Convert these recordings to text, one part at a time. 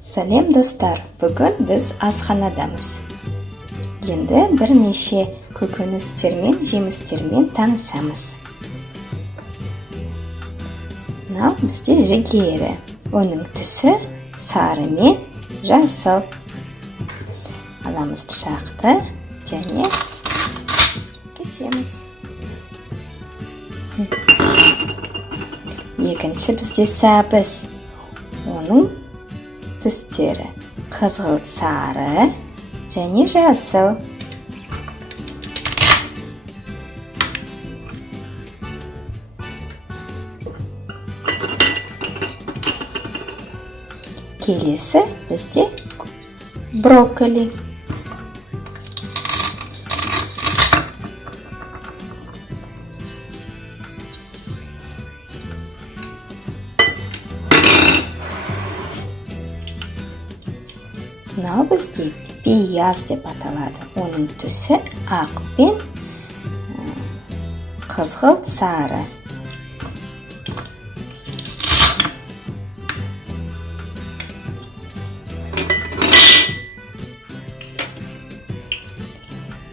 Сәлем достар, бүгін біз асханадамыз. Енді бірнеше көкөністермен, жемістермен танысамыз. Мынау бізде жүгері. Оның түсі сары мен жасыл. Аламыз пышақты және кесеміз. Екінші бізде сәбіз. Оның түстері қызғылт сары және жасыл. Келесі бізде брокколи. Мынау бізде пияз деп аталады. Оның түсі ақ пен қызғылт сары.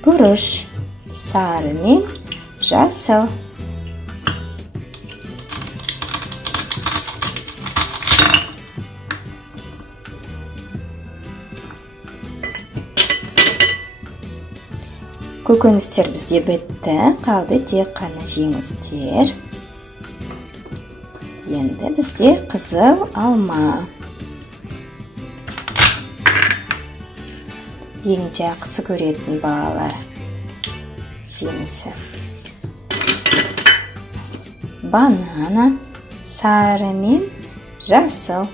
Бұрыш сары мен жасыл. Көкөністер бізде бітті, қалды тек қана жемістер. Енді бізде қызыл алма. Ең жақсы көретін балалар жемісі. Банана сары мен жасыл.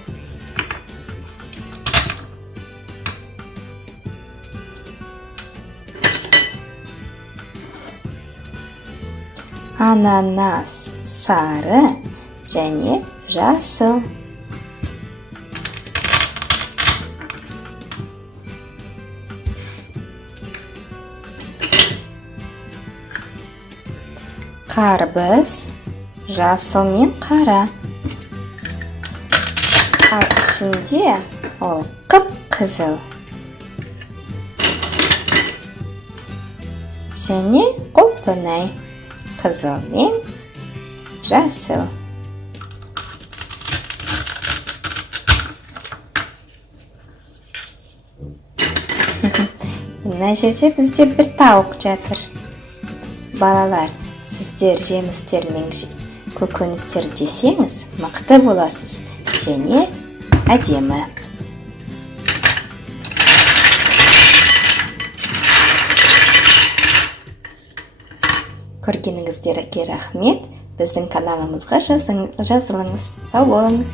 Ананас сары және жасыл. Қарбыз жасыл мен қара. Ал ішінде ол қып-қызыл. Және құлпынай. Қызыл мен жасыл. Мына жерде бізде бір тауық жатыр. Балалар, сіздер жемістер мен көкөністер жесеңіз, мықты боласыз және әдемі. Көргеніңіздерге рахмет. Біздің каналымызға жазылыңыз. Сау болыңыз.